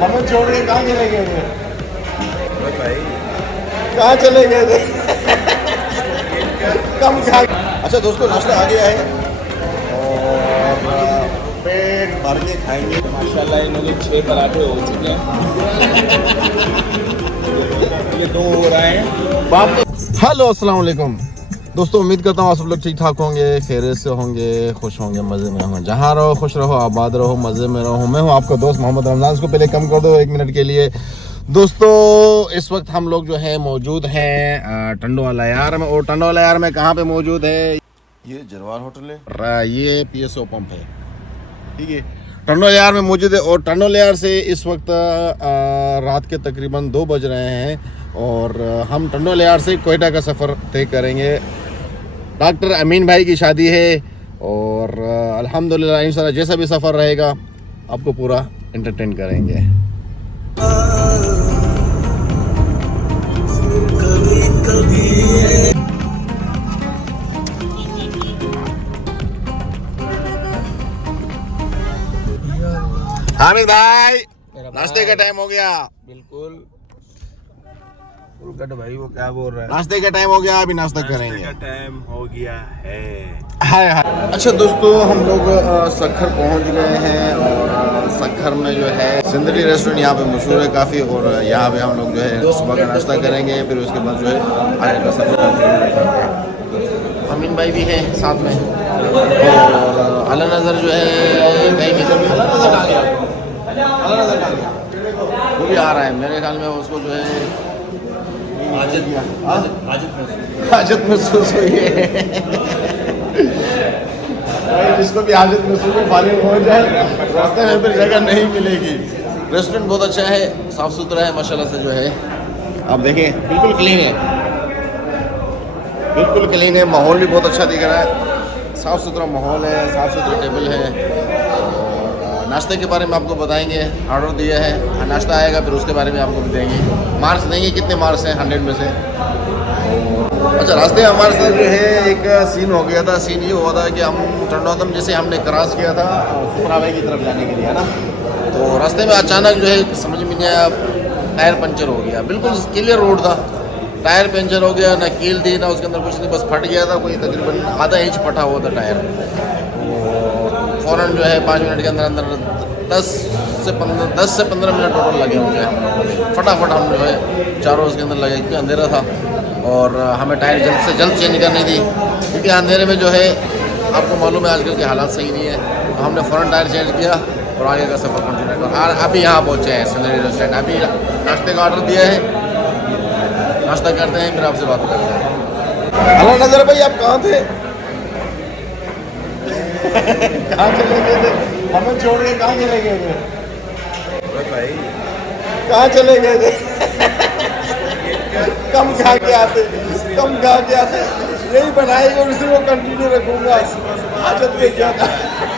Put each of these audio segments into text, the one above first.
हमें छोड़ के कहाँ चले गए थे भाई कहाँ चले गए थे कम खा। अच्छा दोस्तों नाश्ता आ गया है और पेट भर के खाएंगे। माशाल्लाह इन लोगों के 6 पराठे हो चुके हैं। ये 2 हो रहे हैं। हेलो अस्सलाम वालेकुम दोस्तों, उम्मीद करता हूँ आप सब लोग ठीक ठाक होंगे, खैरियत से होंगे, खुश होंगे, मज़े में होंगे। जहाँ रहो खुश रहो, आबाद रहो, मज़े में रहो। मैं हूँ आपका दोस्त मोहम्मद रमज़ान। इसको पहले कम कर दो 1 मिनट के लिए। दोस्तों इस वक्त हम लोग जो है मौजूद हैं टंडोवाला यार में। और टंडोवाला यार में कहाँ पे मौजूद है? ये जरवार होटल है, ये PSO पंप है, ठीक है। टंडोवाला यार में मौजूद है और टंडोवाला यार से इस वक्त रात के तकरीबन 2 बज रहे हैं और हम टंडोवाला यार से कोयटा का सफ़र तय करेंगे। डॉक्टर अमीन भाई की शादी है और अल्हम्दुलिल्लाह इंशाल्लाह जैसा भी सफ़र रहेगा आपको पूरा एंटरटेन करेंगे। हामिद भाई नाश्ते का टाइम हो गया। बिल्कुल उलगट भाई वो क्या बोल रहा है? नाश्ते का टाइम हो गया, अभी नाश्ता करेंगे। का टाइम हो गया है। हाय हाय। अच्छा दोस्तों हम लोग सक्खर पहुंच गए हैं और सक्खर में जो है जिंदगी रेस्टोरेंट यहाँ पे मशहूर है काफ़ी और यहाँ पे हम लोग जो है सुबह का नाश्ता करेंगे, फिर उसके बाद जो है आगे का सफर। अमीन भाई भी है साथ में और अला नज़र जो है कहीं निकल भी अला नज़र आ गया, अला नज़र आ गया, वो भी आ रहा है मेरे ख्याल में। उसको जो है हाजत महसूस हुई है। जिसको भी हाजत महसूस हो फारिग हो जाए, रास्ते में फिर जगह नहीं मिलेगी। रेस्टोरेंट बहुत अच्छा है, साफ़ सुथरा है माशाल्लाह से। जो है आप देखें बिल्कुल क्लीन है, बिल्कुल क्लीन है। माहौल भी बहुत अच्छा दिख रहा है, साफ़ सुथरा माहौल है, साफ़ सुथरा टेबल है। नाश्ते के बारे में आपको बताएंगे, ऑर्डर दिया है, नाश्ता आएगा फिर उसके बारे में आपको बताएंगे। मार्क्स देंगे कितने मार्क्स हैं 100 में से। अच्छा रास्ते में हमारे साथ जो है एक सीन हो गया था। सीन ये हुआ था कि हम टंडोदम जैसे हमने क्रॉस किया था फुकराबाई की तरफ जाने के लिए, है ना। तो रास्ते में अचानक जो है समझ में नहीं आया, टायर पंचर हो गया। बिल्कुल क्लियर रोड था, टायर पंचर हो गया, ना कील थी ना उसके अंदर कुछ नहीं, बस फट गया था। कोई तकरीबन आधा इंच फटा हुआ था टायर। फ़ौरन जो है 5 मिनट के अंदर अंदर 10 से 15 मिनट टोटल लगे मुझे। फटाफट हम जो है चारों उसके अंदर लगे क्योंकि अंधेरा था और हमें टायर जल्द से जल्द चेंज करनी थी क्योंकि अंधेरे में जो है आपको मालूम है आजकल के हालात सही नहीं है। तो हमने फ़ौरन टायर चेंज किया और आगे का सफ़र कंटिन्यू किया। और अभी यहाँ पहुँचे हैं सिंदरी रेस्टोरेंट। अभी नाश्ते का ऑर्डर दिया है, नाश्ता करते हैं फिर आपसे बात करते हैं। हेलो नज़र भाई आप कहाँ थे? कहाँ चले गए थे? हमें छोड़ के कहाँ चले गए थे भाई कहाँ चले गए थे? कम खा के आते, कम खा के आते। यही बनाएगा और इसी को कंटिन्यू रखूँगा। आदत में क्या था?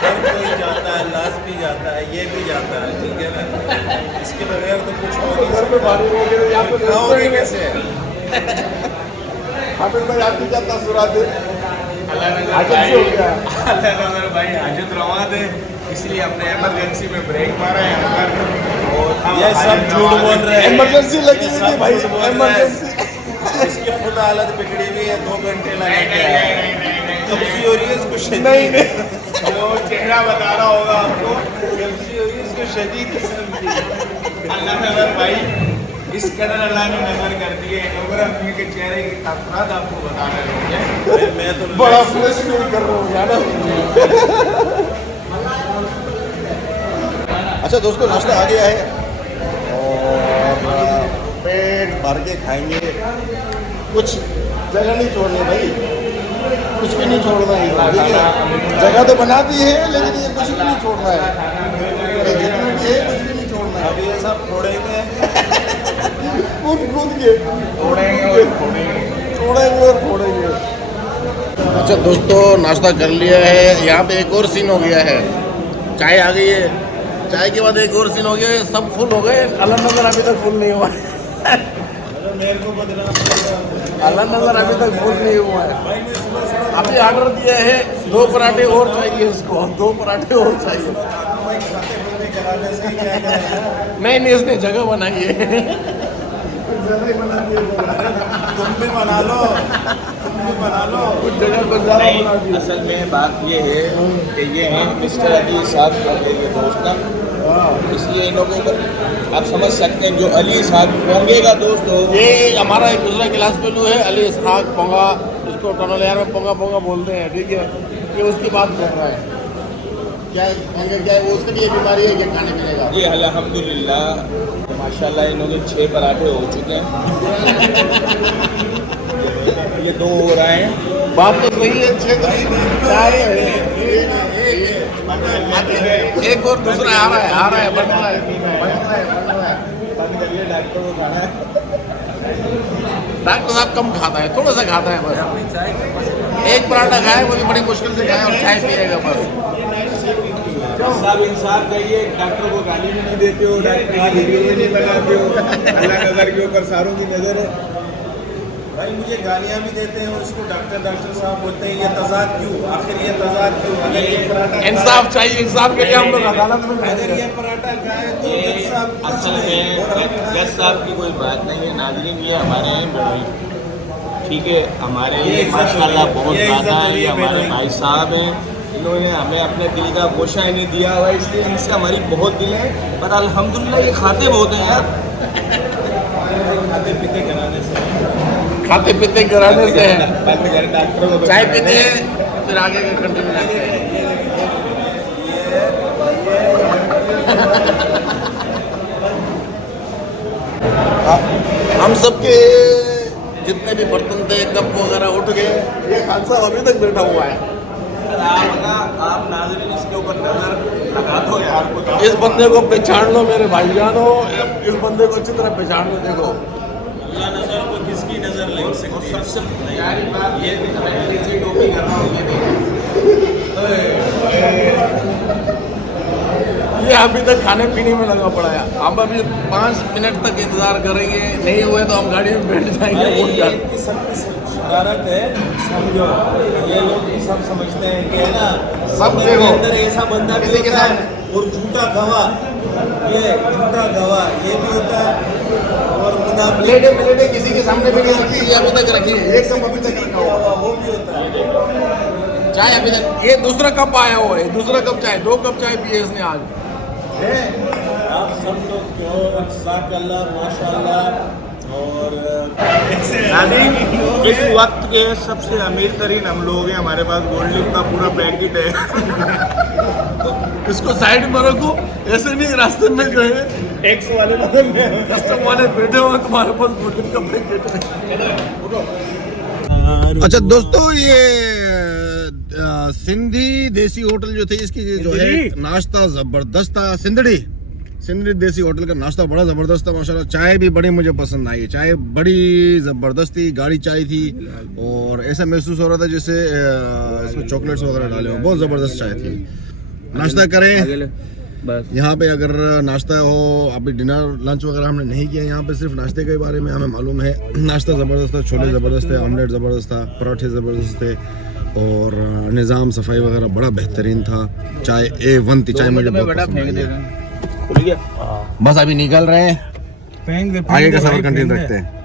कोई जाता है, लाश भी जाता है, ये भी जाता है, ठीक है ना। इसके बगैर तो कुछ हो घर पे भारी हो गए यहाँ पे खाओगे कैसे? हामिद भाई आपकी क्या तासुरात है? आदत से हो गया। अल्लाह भाई हाजत रवा दे, इसलिए हमने इमरजेंसी में ब्रेक मारा है अंदर। और ये सब झूठ बोल रहे हैं, इमरजेंसी लगी हुई थी भाई, इमरजेंसी। इसकी खुद हालत बिगड़ी हुई है, 2 घंटे लगे कब्जी हो रही है इसको शदीद। नहीं वो चेहरा बता रहा होगा आपको, कब्जी हो रही है इसको शदीद किस्म की। अल्लाह नजर भाई इस कदर अल्लाह ने नजर कर दिए, नजर अपने के चेहरे की ताकत आपको बता रहे होंगे। मैं तो बड़ा फ्रेश फील कर रहा हूँ यार। अच्छा दोस्तों नाश्ता आ गया है और पेट भर के खाएंगे। कुछ जगह नहीं छोड़नी भाई, कुछ भी नहीं छोड़ना है। जगह तो बना दी है लेकिन ये कुछ भी नहीं छोड़ना है, जितना भी है कुछ भी नहीं छोड़ना है। अभी ये सब फोड़ेंगे, कूद के छोड़ेंगे और फोड़ेंगे। अच्छा दोस्तों नाश्ता कर लिया है। यहाँ पे एक और सीन हो गया है, चाय आ गई है, चाय के बाद एक और सीन हो गया है। सब फुल हो गए, अल्लाह नज़र अभी तक फुल नहीं हुआ है। अल्लाह नज़र अभी तक फुल नहीं हुआ है। अभी ऑर्डर दिया है 2 पराठे और चाहिए, इसको 2 पराठे और चाहिए। भाई खाते पीते कराने से ही क्या करेगा? नहीं नहीं, उसने जगह बनाई है। तुम भी बना लो, कुछ जगह को ज्यादा बना नहीं, असल में बात ये है कि ये हैं मिस्टर अली साहब का ये दोस्त था, इसलिए इन लोगों को आप समझ सकते हैं जो अली साहब पोंगे का दोस्त हो। ये हमारा एक दूसरा क्लास फेलो है, अली इसहाक पोंगा, इसको टनल यार में पोंगा पोंगा बोलते हैं, ठीक है। ये उसकी बात कर रहा है, क्या पोंगे क्या है, वो उसके लिए बीमारी है, क्या खाने पीने का। ये अल्हम्दुलिल्लाह माशाल्लाह इन लोगों के 6 पराठे हो चुके हैं, ये 2 हो रहे हैं। बात तो सही है, 6 तो चाय है, एक और दूसरा आ रहा है, बन रहा है। बंद करिए, डॉक्टर को खाना है। डॉक्टर साहब कम खाता है, थोड़ा सा खाता है बस, एक पराठा खाए वो भी बड़ी मुश्किल से खाए और चाय पिएगा बस। साहब इंसाफ करिए, डॉक्टर को गाली भी नहीं देते हो, डॉक्टर की वीडियो भी नहीं बनाते हो, अल्लाह नजर के ऊपर सारों की नजर है। भाई मुझे गालियाँ भी देते हैं, उसको डॉक्टर साहब बोलते हैं, ये तजाद क्यों, आखिर ये तजाद क्यों? अगर ये पराठा इंसाफ चाहिए, इंसाफ के लिए हम लोग अदालत में अगर ये पराठा खाए तो जज साहब असल में जज साहब की कोई बात नहीं है, नाज़रीन ये हमारे हैं बड़े, ठीक है, हमारे लिए माशाल्लाह बहुत ज़्यादा है, ये हमारे भाई साहब हैं, इन्होंने हमें अपने दिल का गोशा इन्हें दिया हुआ है, इसलिए इनसे हमारी बहुत दिल है, पर अल्हम्दुलिल्लाह ये खाते बहुत हैं यार। खाते पीते कराने से खाते पीते कराने से है, बंद करें डॉक्टर को, चाय पीते हैं फिर आगे का कंटिन्यू करते हैं। हम सबके जितने भी बर्तन थे, कप वगैरह उठ गए, ये खान साहब अभी तक बैठा हुआ है। आप नाज़रीन इसके ऊपर नजर लगा दो यार को, इस बंदे को पहचान लो मेरे भाईजानो, इस बंदे को अच्छी तरह पहचान लो। देखो अल्लाह नजर को किसकी नजर लग और सकती है? सबसे प्यारी बात ये नीचे टोपी कर रहा हूँ, ये देखिए ये अभी तक खाने पीने में लगा पड़ा है। हम अभी 5 मिनट तक इंतजार करेंगे, नहीं हुए तो हम गाड़ी में बैठ जाएंगे। भाई ये इनकी सबकी शरारत है, समझो ये लोग सब समझते हैं कि है ना, सब के देखो अंदर ऐसा बंदा भी किसी के होता है साथ- और झूठा गवाह, ये झूठा गवाह ये भी होता है, और प्लेटें किसी के सामने भी नहीं रखी, ये अभी तक रखी है, एक सब अभी तक रखा हुआ है। वो भी होता है। चाय अभी तक, ये दूसरा कप आया हुआ है, दूसरा कप चाय, 2 कप चाय पिए इसने आज। आप सब लोग क्यों जाकल्लाह माशाल्लाह। और नाज़रीन इस वक्त के सबसे अमीर तरीन हम लोग हैं, हमारे पास गोल्ड लिफ का पूरा ब्लैंकेट है। इसको साइड में रखो, ऐसे नहीं रास्ते में जो है टैक्स वाले बगल में कस्टम वाले बैठे हुए, तुम्हारे पास गोल्डन का ब्लैंकेट है। अच्छा दोस्तों, ये सिंधी देसी होटल जो थे, इसकी जो है नाश्ता जबरदस्त था। सिंधी देसी होटल का नाश्ता बड़ा ज़बरदस्त था माशाल्लाह। चाय भी बड़ी मुझे पसंद आई, चाय बड़ी ज़बरदस्त थी, गाढ़ी चाय थी, और ऐसा महसूस हो रहा था जैसे इसमें चॉकलेट्स वगैरह डाले हो। बहुत ज़बरदस्त चाय थी। नाश्ता करें यहाँ पे, अगर नाश्ता हो, अभी डिनर लंच वगैरह हमने नहीं किया यहाँ पे, सिर्फ नाश्ते के बारे में हमें मालूम है। नाश्ता ज़बरदस्त था, छोले ज़बरदस्त थे, ऑमलेट ज़बरदस्त था, पराठे ज़बरदस्त थे, और निज़ाम सफाई वगैरह बड़ा बेहतरीन था। चाय A1 थी, चाय मुझे बहुत पसंद आई है। बस अभी निकल रहे हैं, आगे का सफर कंटिन्यू रखते हैं।